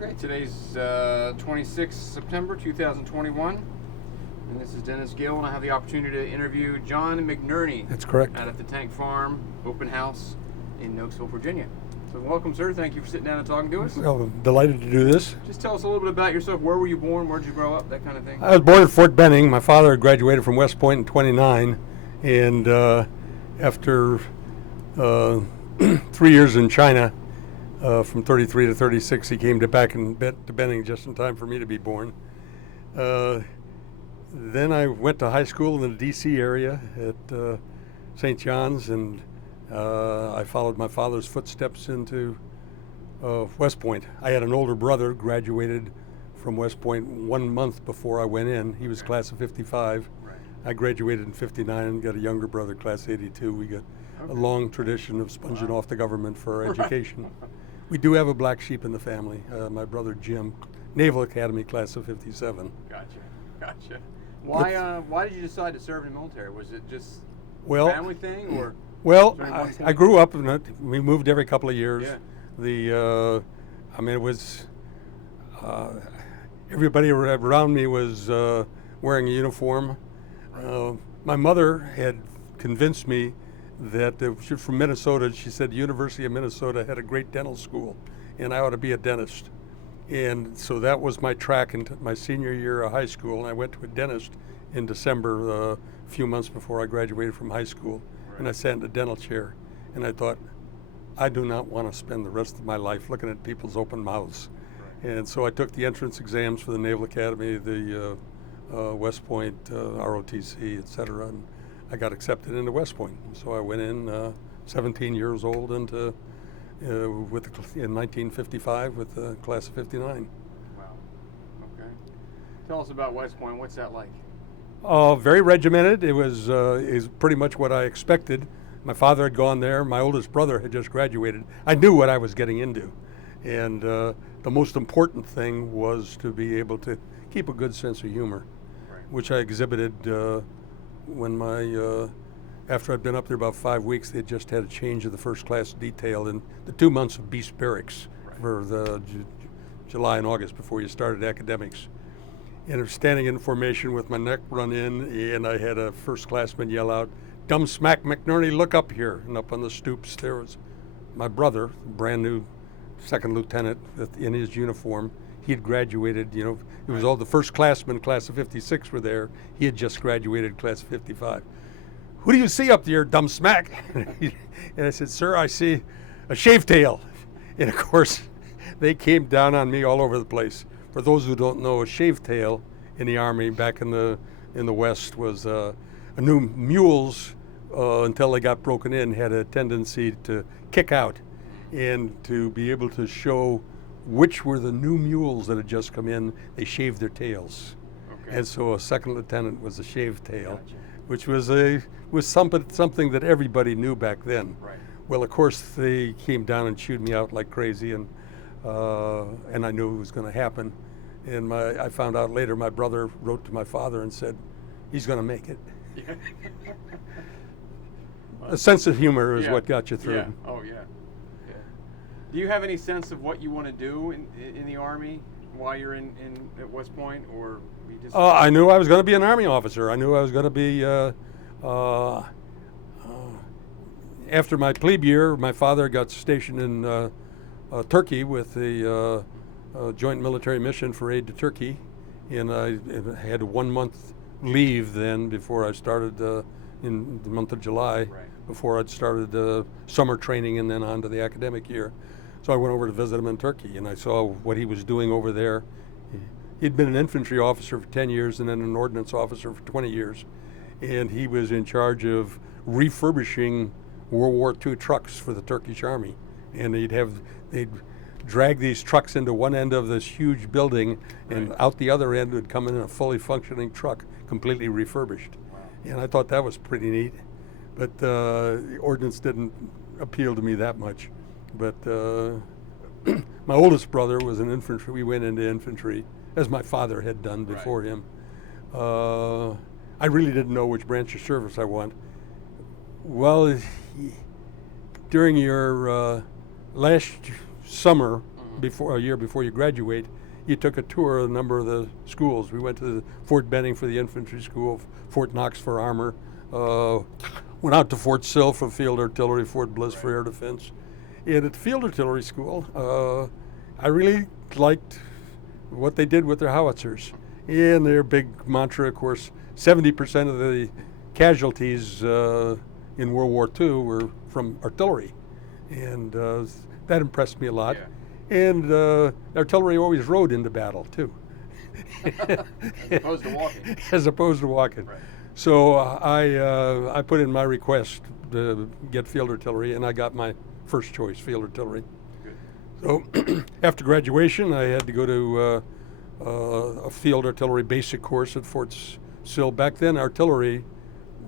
Okay, today's 26th September 2021, and this is Dennis Gill, and I have the opportunity to interview John McNerney. That's correct. Out at the Tank Farm Open House in Noakesville, Virginia. So welcome, sir. Thank you for sitting down and talking to us. Well, I'm delighted to do this. Just tell us a little bit about yourself. Where were you born? Where did you grow up? That kind of thing. I was born at Fort Benning. My father graduated from West Point in '29, and after 3 years in China, from 33 to 36, he came back to Benning just in time for me to be born. Then I went to high school in the D.C. area at St. John's, and I followed my father's footsteps into West Point. I had an older brother, graduated from West Point 1 month before I went in. He was class of 55. Right. I graduated in 59 and got a younger brother, class 82. We got a long tradition of sponging off the government for our education. We do have a black sheep in the family. My brother Jim, Naval Academy, class of 57. Gotcha. Why did you decide to serve in the military? Was it just a family thing, or? Well, I grew up in it. We moved every couple of years. Yeah. It was everybody around me was wearing a uniform. My mother had convinced me that she's from Minnesota. She said the University of Minnesota had a great dental school, and I ought to be a dentist. And so that was my track into my senior year of high school. And I went to a dentist in December, a few months before I graduated from high school. Right. And I sat in a dental chair, and I thought, I do not want to spend the rest of my life looking at people's open mouths. Right. And so I took the entrance exams for the Naval Academy, the West Point, ROTC, et cetera, and I got accepted into West Point. So I went in 17 years old into in 1955 with the class of 59. Wow. Okay. Tell us about West Point. What's that like? Very regimented. It was is pretty much what I expected. My father had gone there. My oldest brother had just graduated. I knew what I was getting into. And the most important thing was to be able to keep a good sense of humor, right, which I exhibited when after I'd been up there about 5 weeks. They had just had a change of the first class detail in the 2 months of Beast Barracks. Right. For the July and August before you started academics. And I was standing in formation with my neck run in, and I had a first classman yell out, "Dumb smack McNerney, look up here." And up on the stoops there was my brother, brand new second lieutenant in his uniform. He had graduated, it was all the first classmen, class of 56 were there. He had just graduated, class of 55. "Who do you see up there, dumb smack?" And I said, "Sir, I see a shave tail." And of course, they came down on me all over the place. For those who don't know, a shave tail in the Army back in the West was mules, until they got broken in, had a tendency to kick out and to be able to show which were the new mules that had just come in. They shaved their tails. Okay. And so a second lieutenant was a shaved tail. Gotcha. Which was something that everybody knew back then. Right. Well, of course, they came down and chewed me out like crazy, and I knew it was going to happen. And I found out later my brother wrote to my father and said, "He's going to make it." Yeah. A sense of humor is what got you through. Yeah. Oh, yeah. Do you have any sense of what you want to do in the Army while you're at West Point, or you just? I knew I was going to be an Army officer. I knew I was going to be. After my plebe year, my father got stationed in Turkey with the Joint Military Mission for Aid to Turkey, and I had a 1 month leave then before I started in the month of July. Right. Before I'd started summer training and then on to the academic year. So I went over to visit him in Turkey, and I saw what he was doing over there. He'd been an infantry officer for 10 years and then an ordnance officer for 20 years. And he was in charge of refurbishing World War II trucks for the Turkish Army. And they'd drag these trucks into one end of this huge building, and out the other end would come in a fully functioning truck, completely refurbished. Wow. And I thought that was pretty neat. But the ordnance didn't appeal to me that much. But my oldest brother was an infantry. We went into infantry, as my father had done before him. I really didn't know which branch of service I want. Well, during your last summer, a year before you graduate, you took a tour of a number of the schools. We went to Fort Benning for the infantry school, Fort Knox for armor, went out to Fort Sill for field artillery, Fort Bliss for air defense. And at the field artillery school, I really liked what they did with their howitzers. And their big mantra, of course, 70% of the casualties in World War II were from artillery. And that impressed me a lot. Yeah. And artillery always rode into battle, too. As opposed to walking. As opposed to walking. Right. So I put in my request to get field artillery, and I got my first choice, field artillery. Good. So after graduation, I had to go to a field artillery basic course at Fort Sill. Back then, artillery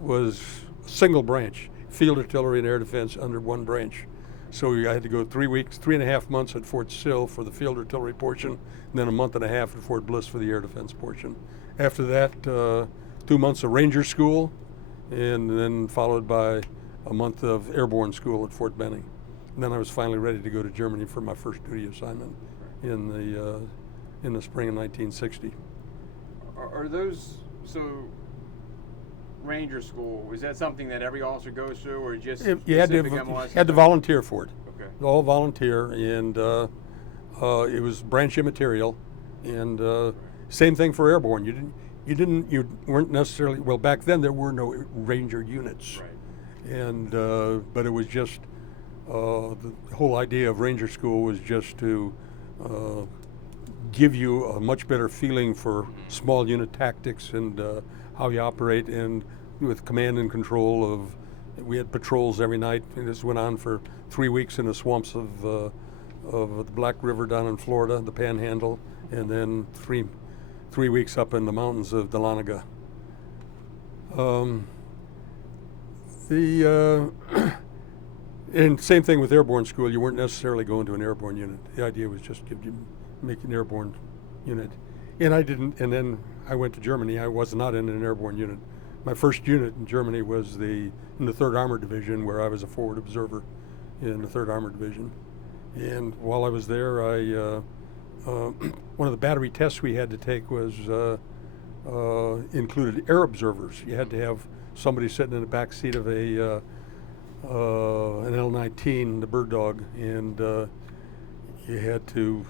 was a single branch, field artillery and air defense under one branch. So I had to go 3.5 months at Fort Sill for the field artillery portion, and then a month and a half at Fort Bliss for the air defense portion. After that, 2 months of Ranger School, and then followed by a month of airborne school at Fort Benning. And then I was finally ready to go to Germany for my first duty assignment in the spring of 1960. Are those, so Ranger School, is that something that every officer goes through, or just You had specific MLS? to volunteer for it. Okay. All volunteer, and it was branch immaterial, and same thing for airborne. You weren't necessarily, well, back then there were no Ranger units. Right. And but it was just the whole idea of Ranger School was just to give you a much better feeling for small unit tactics and how you operate, and with command and control of. We had patrols every night, and this went on for 3 weeks in the swamps of the Black River down in Florida, the Panhandle, and then three weeks up in the mountains of Dahlonega. And same thing with airborne school. You weren't necessarily going to an airborne unit. The idea was just make an airborne unit. And I didn't. And then I went to Germany. I was not in an airborne unit. My first unit in Germany was in the 3rd Armored Division, where I was a forward observer in the 3rd Armored Division. And while I was there, one of the battery tests we had to take was included air observers. You had to have somebody sitting in the back seat of an L-19, the Bird Dog, and you had to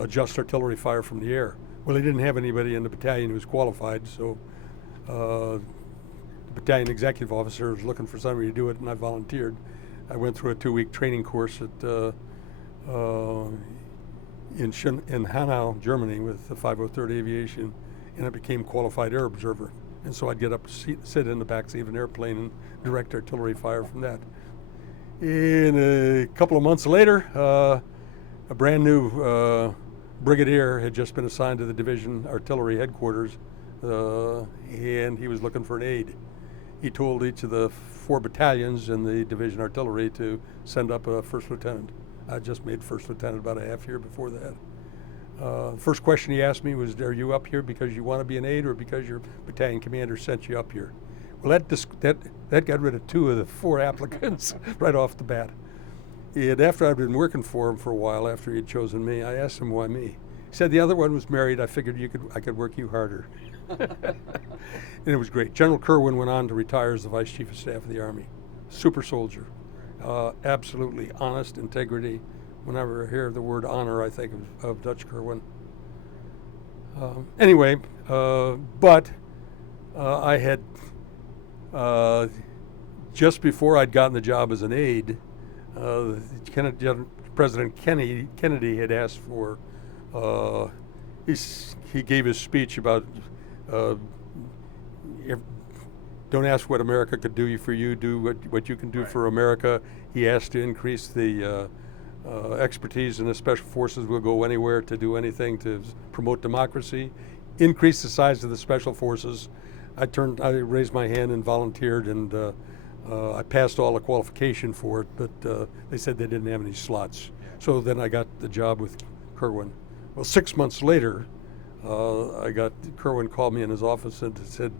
adjust artillery fire from the air. Well, they didn't have anybody in the battalion who was qualified, so the battalion executive officer was looking for somebody to do it, and I volunteered. I went through a 2-week training course in Hanau, Germany, with the 503rd Aviation, and I became qualified air observer. And so I'd get up, sit in the backseat of an airplane, and direct artillery fire from that. And a couple of months later, a brand new brigadier had just been assigned to the division artillery headquarters, and he was looking for an aide. He told each of the 4 battalions in the division artillery to send up a first lieutenant. I just made first lieutenant about a half year before that. First question he asked me was, are you up here because you want to be an aide or because your battalion commander sent you up here? Well, that got rid of 2 of the 4 applicants right off the bat. And after I'd been working for him for a while, after he'd chosen me, I asked him why me. He said the other one was married. I figured I could work you harder. And it was great. General Kerwin went on to retire as the Vice Chief of Staff of the Army. Super soldier. Absolutely honest, integrity. Whenever I hear the word honor, I think of Dutch Kerwin. Anyway, but I had, just before I'd gotten the job as an aide, President Kennedy had asked for, he gave his speech about don't ask what America could do for you, do what you can do for America. He asked to increase the expertise in the special forces. Will go anywhere to do anything to promote democracy, increase the size of the special forces. I raised my hand and volunteered, and I passed all the qualification for it, but they said they didn't have any slots. So then I got the job with Kerwin. Well, 6 months later, Kerwin called me in his office and said,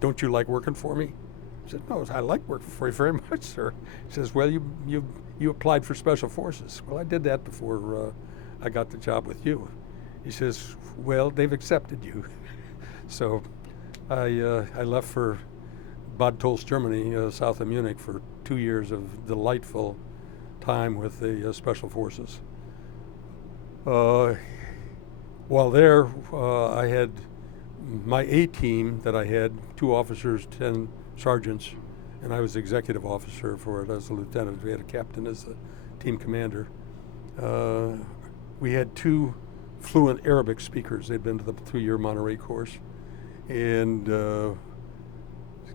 "Don't you like working for me?" I said, "No, I like working for you very much, sir." He says, "Well, you applied for special forces." Well, I did that before I got the job with you. He says, well, they've accepted you. So I left for Bad Tolz, Germany, south of Munich, for 2 years of delightful time with the Special Forces. While there, I had my A team that I had, 2 officers, 10 sergeants, and I was the executive officer for it as a lieutenant. We had a captain as the team commander. We had 2 fluent Arabic speakers. They'd been to the 2-year Monterey course. And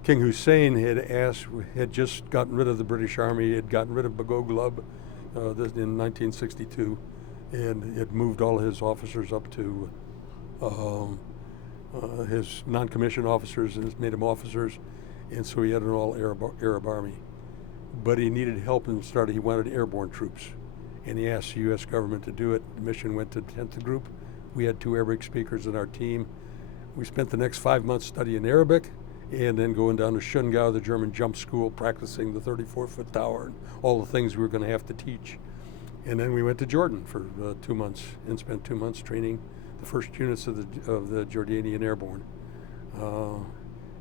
King Hussein had just gotten rid of the British Army, had gotten rid of Bagoglub in 1962, and had moved all his officers up to his non-commissioned officers and made them officers, and so he had an all-Arab army. But he needed help and he wanted airborne troops, and he asked the U.S. government to do it. The mission went to 10th Group. We had 2 Arabic speakers in our team. We spent the next 5 months studying Arabic and then going down to Schongau, the German jump school, practicing the 34-foot tower and all the things we were going to have to teach. And then we went to Jordan for 2 months and spent 2 months training the first units of the Jordanian Airborne.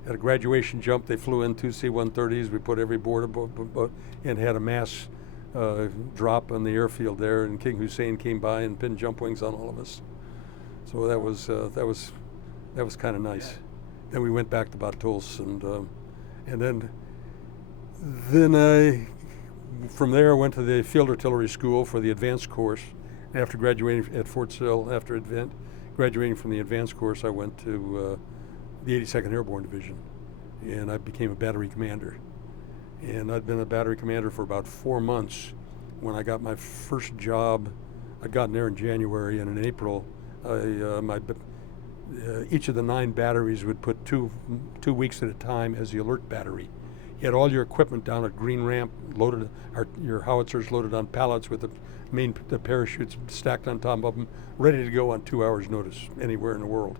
At a graduation jump, they flew in 2 C-130s. We put every board and had a mass drop on the airfield there, and King Hussein came by and pinned jump wings on all of us. So that was kind of nice. Then we went back to Bad Tolz, and then I, from there, went to the Field Artillery School for the advanced course. After graduating at Fort Sill, graduating from the advanced course, I went to the 82nd Airborne Division, and I became a battery commander. And I'd been a battery commander for about 4 months when I got my first job. I'd gotten there in January, and in April, each of the 9 batteries would put 2 weeks at a time as the alert battery. You had all your equipment down at Green Ramp, loaded, your howitzers loaded on pallets with the parachutes stacked on top of them, ready to go on 2 hours' notice anywhere in the world.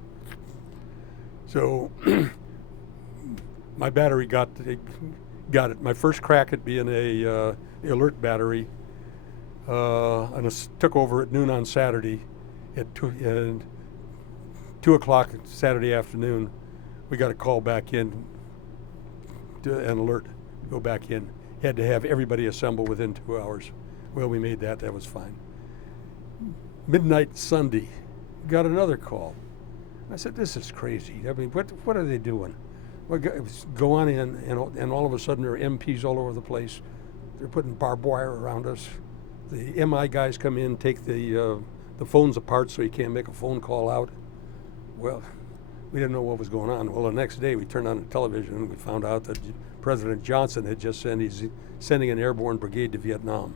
So my battery got it. My first crack at being a alert battery, and it took over at noon on Saturday. At 2 o'clock Saturday afternoon, we got a call back in, an alert, go back in. Had to have everybody assemble within 2 hours. Well, we made that. That was fine. Midnight Sunday, got another call. I said, this is crazy. I mean, what are they doing? Well, go on in, and all of a sudden there are MPs all over the place. They're putting barbed wire around us. The MI guys come in, take the phones apart so you can't make a phone call out. Well, we didn't know what was going on. Well, the next day we turned on the television and we found out that President Johnson had just said he's sending an airborne brigade to Vietnam.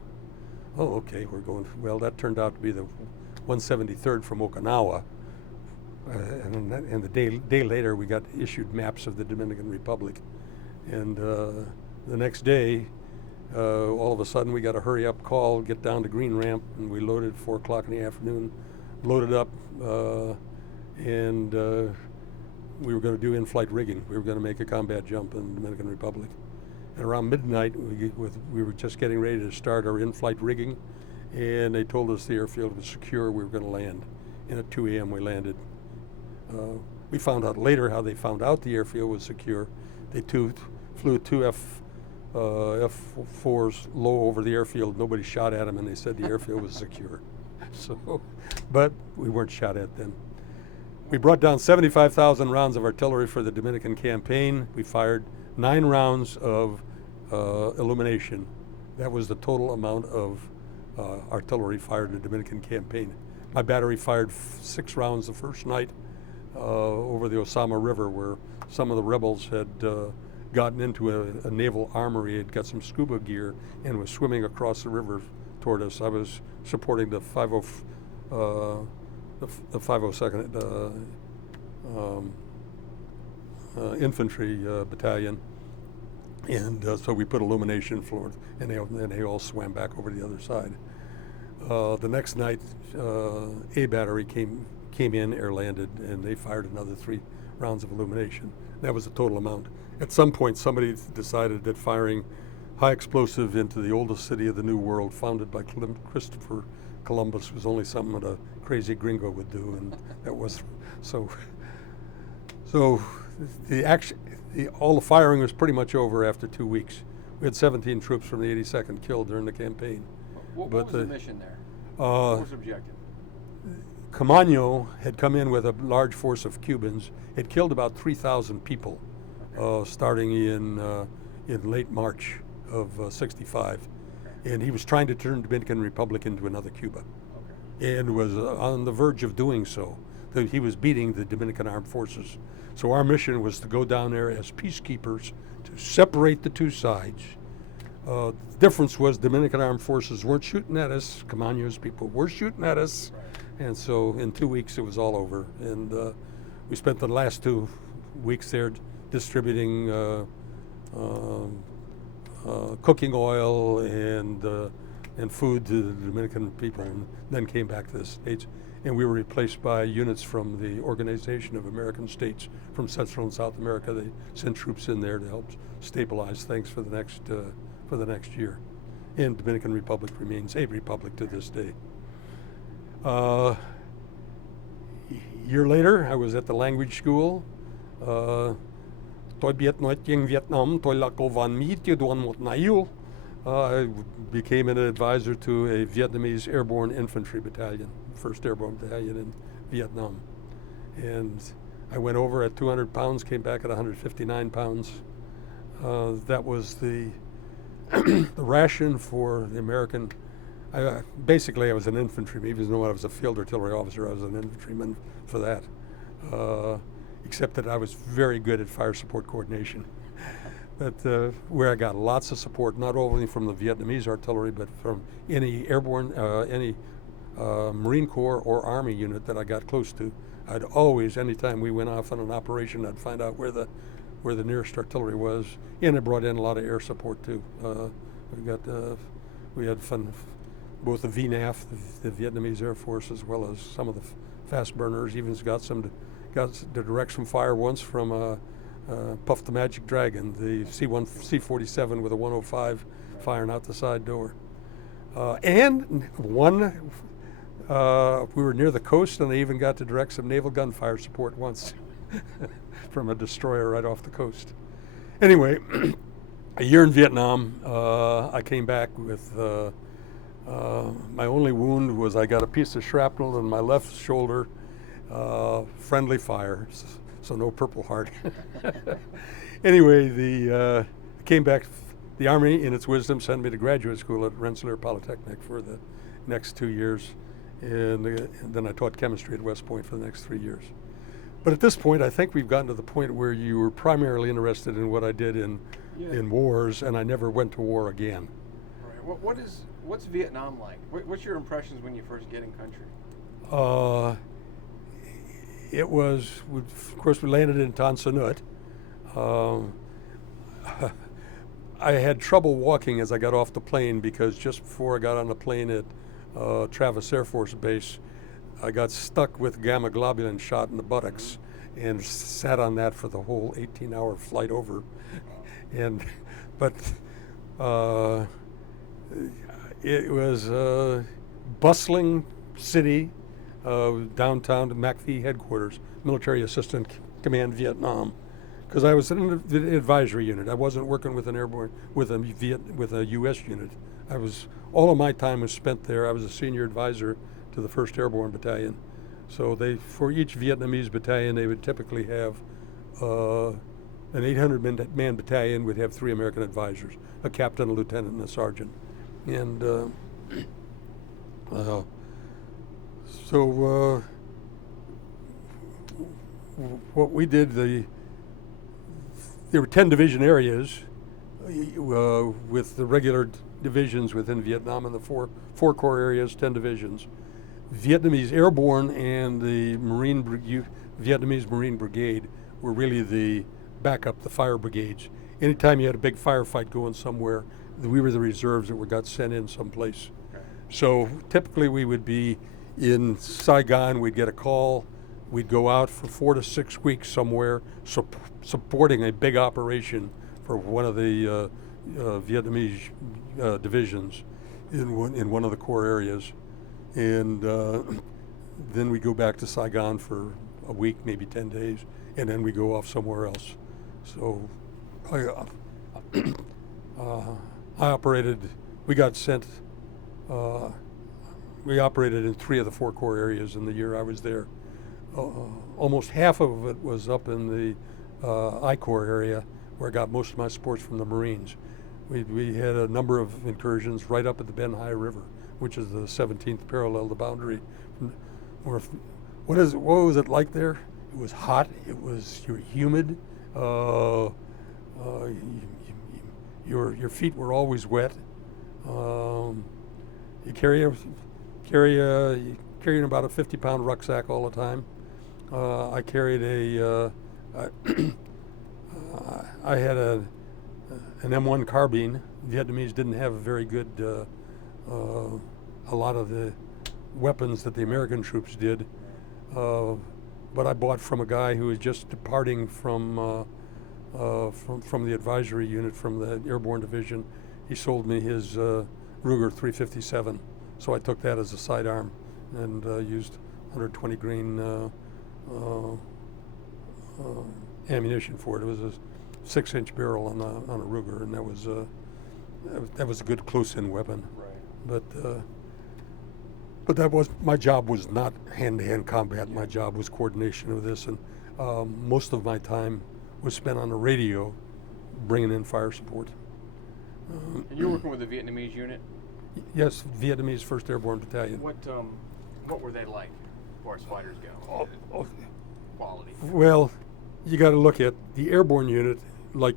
Oh, okay, we're going. Well, that turned out to be the 173rd from Okinawa. And the day later, we got issued maps of the Dominican Republic. And the next day, all of a sudden, we got a hurry-up call, get down to Green Ramp, and we loaded at 4 o'clock in the afternoon, loaded up, and we were going to do in-flight rigging. We were going to make a combat jump in the Dominican Republic. And around midnight, we were just getting ready to start our in-flight rigging, and they told us the airfield was secure. We were going to land. And at 2 a.m. we landed. We found out later how they found out the airfield was secure. They flew 2 F-4s low over the airfield. Nobody shot at them, and they said the airfield was secure. So, but we weren't shot at then. We brought down 75,000 rounds of artillery for the Dominican campaign. We fired 9 rounds of illumination. That was the total amount of artillery fired in the Dominican campaign. My battery fired 6 rounds the first night over the Osama River, where some of the rebels had gotten into a naval armory, had got some scuba gear, and was swimming across the river toward us. I was supporting the 502nd Infantry Battalion, and so we put illumination floor, and they all swam back over the other side. The next night, A battery came in, air landed, and they fired another 3 rounds of illumination. That was the total amount. At some point, somebody decided that firing high explosive into the oldest city of the New World, founded by Christopher Columbus was only something that a crazy gringo would do, and that was so. So all the firing was pretty much over after 2 weeks. We had 17 troops from the 82nd killed during the campaign. What was the mission there? What was the objective? Camaño had come in with a large force of Cubans. It killed about 3,000 people, starting in late March of '65, and he was trying to turn the Dominican Republic into another Cuba, and was on the verge of doing so. He was beating the Dominican Armed Forces. So our mission was to go down there as peacekeepers to separate the two sides. The difference was Dominican Armed Forces weren't shooting at us. Camaño's people were shooting at us. Right. And so in 2 weeks it was all over. And we spent the last 2 weeks there distributing cooking oil and food to the Dominican people, and then came back to the States. And we were replaced by units from the Organization of American States from Central and South America. They sent troops in there to help stabilize things for the next year. And Dominican Republic remains a republic to this day. A year later, I was at the language school. I became an advisor to a Vietnamese Airborne Infantry Battalion, 1st Airborne Battalion in Vietnam. And I went over at 200 pounds, came back at 159 pounds. That was the the ration for the American. Basically, I was an infantryman. Even though I was a field artillery officer, I was an infantryman for that. Except that I was very good at fire support coordination. But where I got lots of support, not only from the Vietnamese artillery, but from any airborne, any Marine Corps or Army unit that I got close to. I'd always, anytime we went off on an operation, I'd find out where the nearest artillery was, and it brought in a lot of air support too. We had fun, both the VNAF, the Vietnamese Air Force, as well as some of the fast burners. Even got the direct from fire once from Puff the Magic Dragon, the C-47 with a 105 firing out the side door. And one, we were near the coast, and they even got to direct some naval gunfire support once from a destroyer right off the coast. Anyway, a year in Vietnam, I came back with my only wound was I got a piece of shrapnel in my left shoulder, friendly fire. So no Purple Heart. Anyway, came back. The Army, in its wisdom, sent me to graduate school at Rensselaer Polytechnic for the next 2 years, and then I taught chemistry at West Point for the next 3 years. But at this point, I think we've gotten to the point where you were primarily interested in what I did in wars, and I never went to war again. All right. What's Vietnam like? What's your impressions when you first get in country? It was, of course, we landed in Tan Son Nhut. I had trouble walking as I got off the plane because just before I got on the plane at Travis Air Force Base, I got stuck with gamma globulin shot in the buttocks and sat on that for the whole 18-hour flight over. But it was a bustling city. Downtown to MACV headquarters, Military Assistant Command Vietnam, because I was in the advisory unit. I wasn't working with an airborne with a U.S. unit. All of my time was spent there. I was a senior advisor to the 1st Airborne Battalion. So for each Vietnamese battalion, they would typically have an 800-man battalion would have 3 American advisors, a captain, a lieutenant, and a sergeant, and. So what we did, there were 10 division areas with the regular divisions within Vietnam, and the four core areas, 10 divisions. Vietnamese Airborne and the Vietnamese Marine Brigade were really the backup, the fire brigades. Anytime you had a big firefight going somewhere, we were the reserves that got sent in someplace. Okay. So typically we would be in Saigon, we'd get a call, we'd go out for 4 to 6 weeks somewhere supporting a big operation for one of the Vietnamese divisions in one of the core areas. and then we go back to Saigon for a week, maybe 10 days, and then we go off somewhere else. So I operated, we got sent, we operated in 3 of the 4 Corps areas in the year I was there. Almost half of it was up in the I Corps area, where I got most of my sports from the Marines. We had a number of incursions right up at the Ben Hai River, which is the 17th parallel, the boundary. What was it like there? It was hot. It was humid. Your feet were always wet. You carry about a 50-pound rucksack all the time. I carried I had an M1 carbine. Vietnamese didn't have a very good, a lot of the weapons that the American troops did. But I bought from a guy who was just departing from the advisory unit from the Airborne Division. He sold me his Ruger 357, so I took that as a sidearm and used 120 grain ammunition for it. It was a 6-inch barrel on a Ruger, and that was a good close-in weapon. Right. But that was, my job was not hand-to-hand combat. My job was coordination of this, and most of my time was spent on the radio, bringing in fire support. And you're working with the Vietnamese unit? Yes, Vietnamese 1st Airborne Battalion. What were they like, as far as fighters go? Quality. Well, you got to look at the airborne unit, like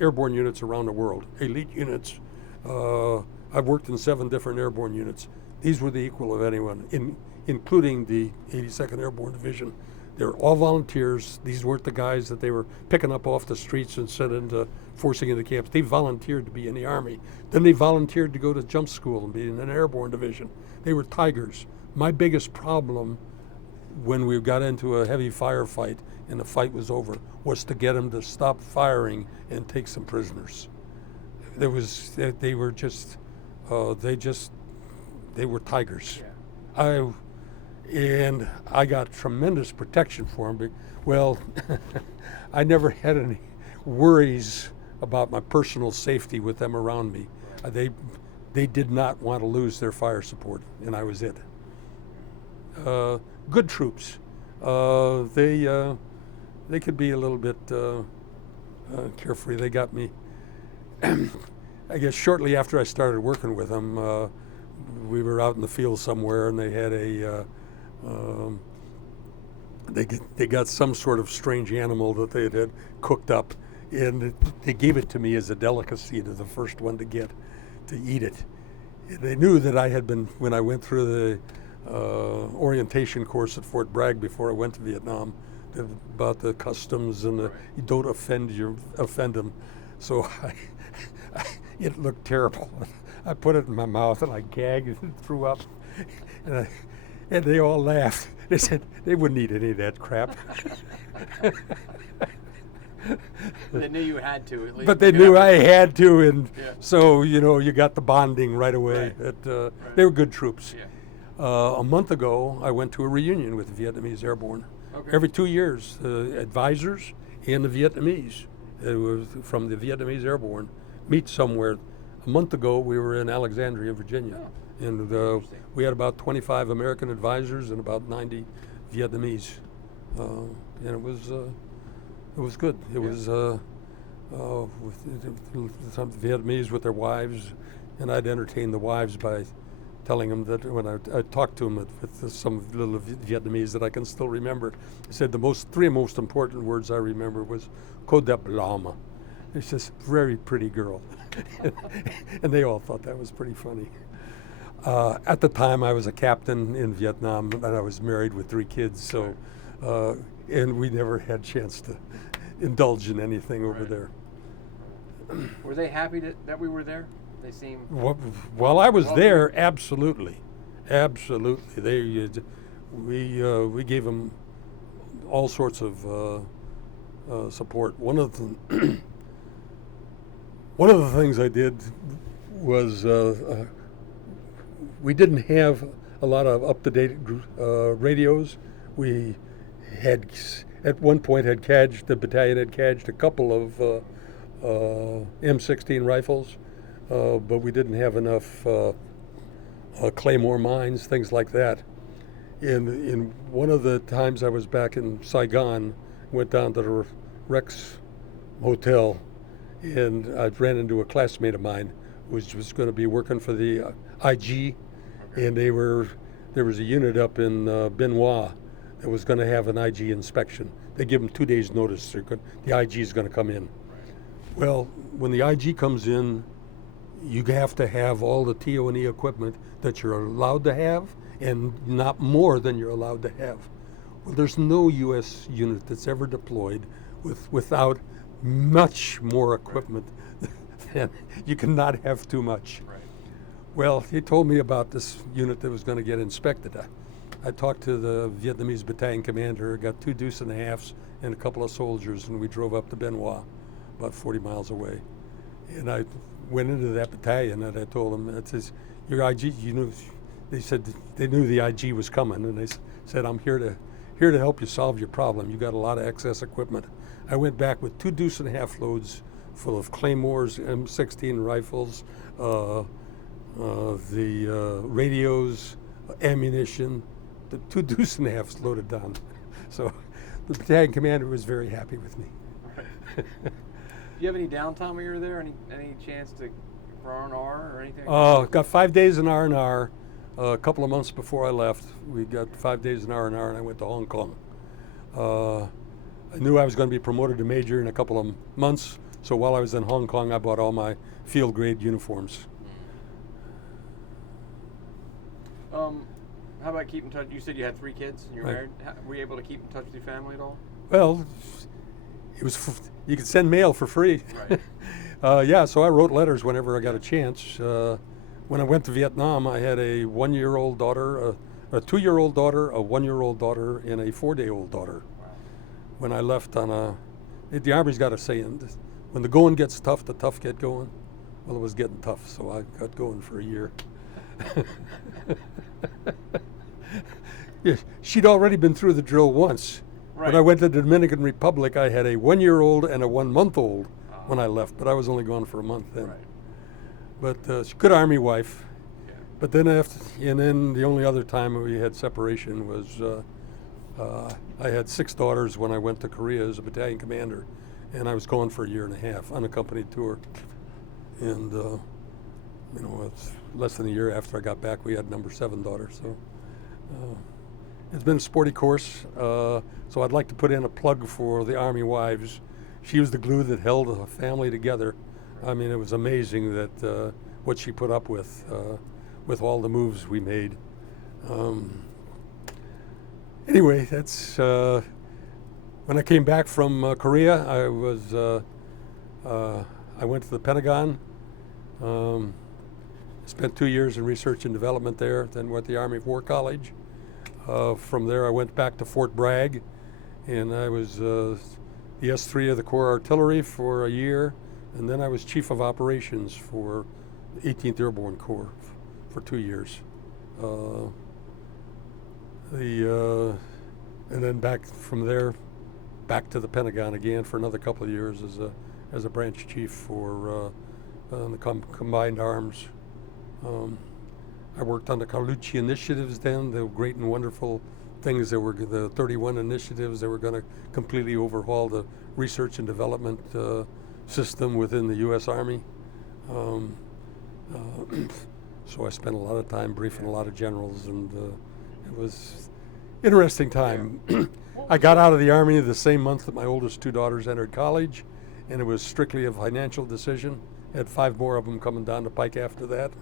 airborne units around the world, elite units. I've worked in 7 different airborne units. These were the equal of anyone, including the 82nd Airborne Division. They were all volunteers. These weren't the guys that they were picking up off the streets and sent into forcing into camps. They volunteered to be in the Army. Then they volunteered to go to jump school and be in an airborne division. They were tigers. My biggest problem when we got into a heavy firefight and the fight was over was to get them to stop firing and take some prisoners. They were tigers. Yeah. And I got tremendous protection for them. Well, I never had any worries about my personal safety with them around me. They did not want to lose their fire support, and I was it. Good troops. They could be a little bit carefree. They got me. I guess shortly after I started working with them, we were out in the field somewhere, and they had they got some sort of strange animal that they had cooked up, and they gave it to me as a delicacy, to the first one to get to eat it. They knew that I had been, when I went through the orientation course at Fort Bragg before I went to Vietnam, about the customs and you don't offend them. So it looked terrible. I put it in my mouth and I gagged and threw up, and they all laughed. They said they wouldn't eat any of that crap. They knew you had to, at least. But they knew I had to, and yeah. So you got the bonding right away. Right. They were good troops. Yeah. A month ago, I went to a reunion with the Vietnamese Airborne. Okay. Every 2 years, the advisors and the Vietnamese from the Vietnamese Airborne meet somewhere. A month ago, we were in Alexandria, Virginia, and we had about 25 American advisors and about 90 Vietnamese, and it was good. It was with some Vietnamese with their wives, and I'd entertain the wives by telling them that when I talked to them with some little Vietnamese that I can still remember, I said the 3 most important words I remember was "Cô đẹp lắm." It's just very pretty girl. And they all thought that was pretty funny. At the time, I was a captain in Vietnam, and I was married with 3 kids, so and we never had a chance to indulge in anything over there. Were they happy that we were there? They seemed... While I was there, absolutely. We gave them all sorts of support. One of the things I did was we didn't have a lot of up-to-date radios. We had, at one point, the battalion had cadged a couple of M16 rifles, but we didn't have enough Claymore mines, things like that. In one of the times I was back in Saigon, went down to the Rex Hotel, and I ran into a classmate of mine who was going to be working for the IG, and there was a unit up in Benoit that was going to have an IG inspection. They give them 2 days notice. The IG is going to come in. Well, when the IG comes in, you have to have all the TO&E equipment that you're allowed to have, and not more than you're allowed to have. Well, there's no U.S. unit that's ever deployed without much more equipment than you cannot have too much. Right. Well, he told me about this unit that was going to get inspected. I talked to the Vietnamese battalion commander, got 2 deuce and a halves and a couple of soldiers, and we drove up to Benoit, about 40 miles away. And I went into that battalion and I told them, it says, your IG, you know, they said they knew the IG was coming, and they said, I'm here to help you solve your problem. You got a lot of excess equipment. I went back with 2 deuce and a half loads full of Claymores, M16 rifles, the radios, ammunition, the 2 deuce and a halves loaded down. So the battalion commander was very happy with me. Right. Do you have any downtime when you were there? Any chance for R&R or anything? Got 5 days in R&R. A couple of months before I left, we got 5 days in R&R, and I went to Hong Kong. I knew I was going to be promoted to major in a couple of months, so while I was in Hong Kong, I bought all my field grade uniforms. How about keep in touch? You said you had 3 kids and you're Right. married. Were you able to keep in touch with your family at all? Well, it was you could send mail for free. Right. Yeah, so I wrote letters whenever I got a chance. When I went to Vietnam, I had a 1-year-old daughter, a 2-year-old daughter, a 1-year-old daughter, and a 4-day-old daughter. Wow. When I left the Army's got a saying, when the going gets tough, the tough get going. Well, it was getting tough, so I got going for a year. Yeah, she'd already been through the drill once. Right. When I went to the Dominican Republic, I had a 1-year-old and a 1-month-old when I left, but I was only gone for a month then. Right. But she's a good Army wife. Yeah. But then then the only other time we had separation was I had 6 daughters when I went to Korea as a battalion commander, and I was gone for a year and a half, unaccompanied tour. And it's less than a year after I got back, we had number 7 daughter. So it's been a sporty course. So I'd like to put in a plug for the Army wives. She was the glue that held the family together. I mean, it was amazing that what she put up with all the moves we made. Anyway, that's when I came back from Korea. I went to the Pentagon. Spent 2 years in research and development there. Then went to the Army War College. From there, I went back to Fort Bragg, and I was the S3 of the Corps Artillery for a year. And then I was Chief of Operations for the 18th Airborne Corps for 2 years. And then back from there, back to the Pentagon again for another couple of years as a branch chief for the Combined Arms. I worked on the Carlucci initiatives then, the great and wonderful things that were the 31 initiatives that were going to completely overhaul the research and development system within the U.S. Army. So I spent a lot of time briefing a lot of generals, and it was interesting time. I got out of the Army the same month that my oldest 2 daughters entered college, and it was strictly a financial decision. I had 5 more of them coming down the pike after that.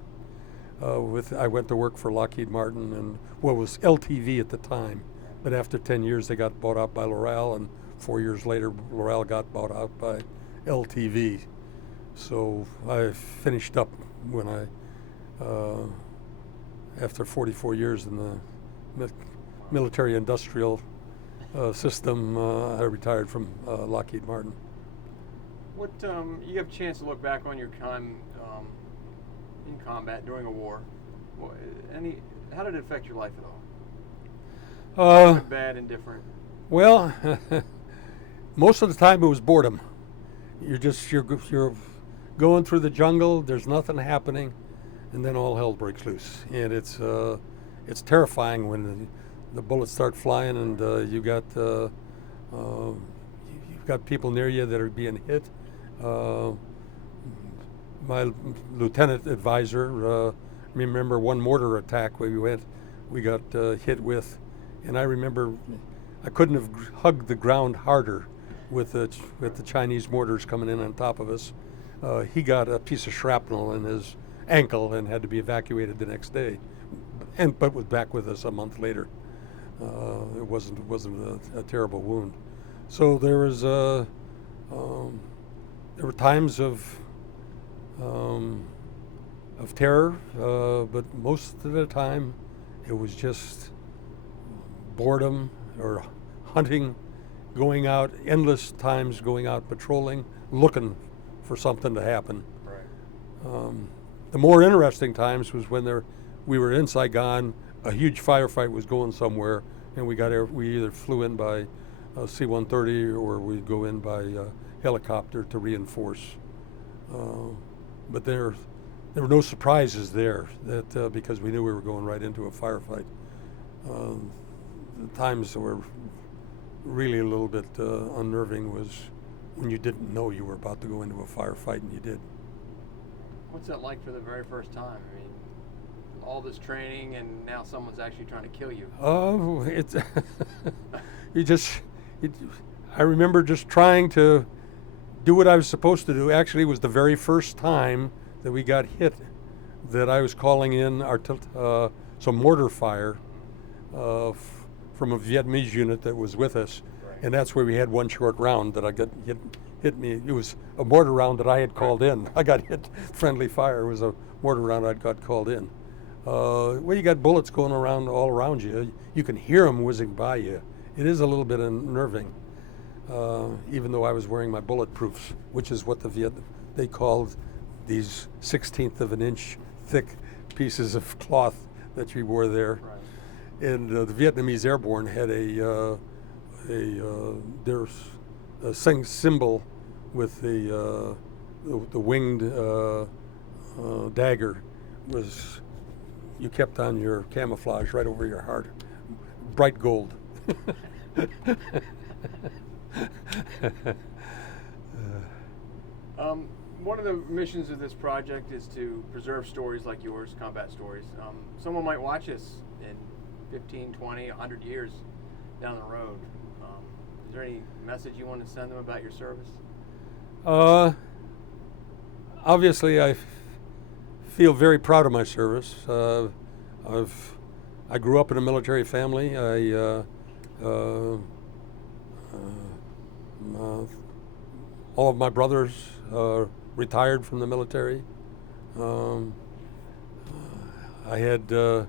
I went to work for Lockheed Martin and what was LTV at the time, but after 10 years they got bought out by L'Oreal, and 4 years later L'Oreal got bought out by LTV. So I finished up when after 44 years in the military industrial system, I retired from Lockheed Martin. What you have a chance to look back on your time in combat during a war. How did it affect your life at all? Good, bad, indifferent. Well, most of the time it was boredom. You're going through the jungle. There's nothing happening, and then all hell breaks loose. And it's terrifying when the bullets start flying, and you've got people near you that are being hit. My lieutenant advisor, remember one mortar attack we got hit with, and I remember I couldn't have hugged the ground harder with the Chinese mortars coming in on top of us. He got a piece of shrapnel in his ankle and had to be evacuated the next day, but was back with us a month later. It wasn't a terrible wound. So there were times of terror, but most of the time it was just boredom or hunting, going out, endless times going out patrolling, looking for something to happen. Right. The more interesting times was when we were in Saigon, a huge firefight was going somewhere, and we either flew in by C-130 or we'd go in by helicopter to reinforce. But there were no surprises there because we knew we were going right into a firefight. The times that were really a little bit unnerving was when you didn't know you were about to go into a firefight and you did. What's that like for the very first time? I mean, all this training and now someone's actually trying to kill you. Oh, I remember just trying to do what I was supposed to do. Actually, it was the very first time that we got hit that I was calling in some mortar fire from a Vietnamese unit that was with us. Right. And that's where we had one short round that I got hit me. It was a mortar round that I had called in. I got hit friendly fire. It was a mortar round I got called in. Well, you got bullets going around all around you. You can hear them whizzing by you. It is a little bit unnerving, even though I was wearing my bulletproofs, which is what they called these 1/16 of an inch thick pieces of cloth that you wore there. Right. And the Vietnamese Airborne had their symbol with the winged dagger was, you kept on your camouflage right over your heart, bright gold. One of the missions of this project is to preserve stories like yours, combat stories. Someone might watch us in 15, 20, 100 years down the road. Is there any message you want to send them about your service? Obviously, I feel very proud of my service. I grew up in a military family. All of my brothers retired from the military. I had, in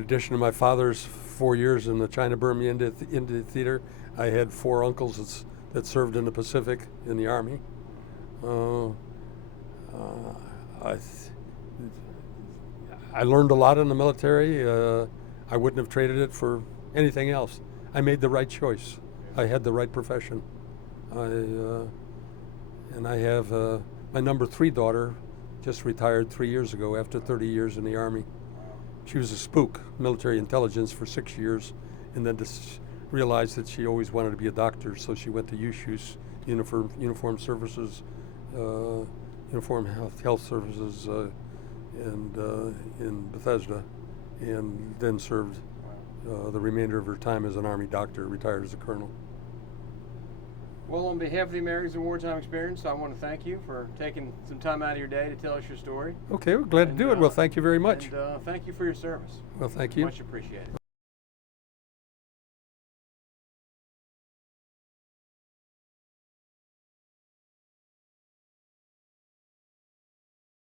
addition to my father's 4 years in the China-Burma India Theater, I had 4 uncles that served in the Pacific in the Army. I learned a lot in the military. I wouldn't have traded it for anything else. I made the right choice. I had the right profession. And I have my number 3 daughter just retired 3 years ago after 30 years in the Army. She was a spook, military intelligence, for 6 years, and then just realized that she always wanted to be a doctor, so she went to USHUS, Uniform Services, Uniform Health Services, in Bethesda, and then served the remainder of her time as an Army doctor, retired as a colonel. Well, on behalf of the Americans in Wartime Experience, I want to thank you for taking some time out of your day to tell us your story. Okay, we're glad to do it. Well, thank you very much. And thank you for your service. Well, thank you. Much appreciated.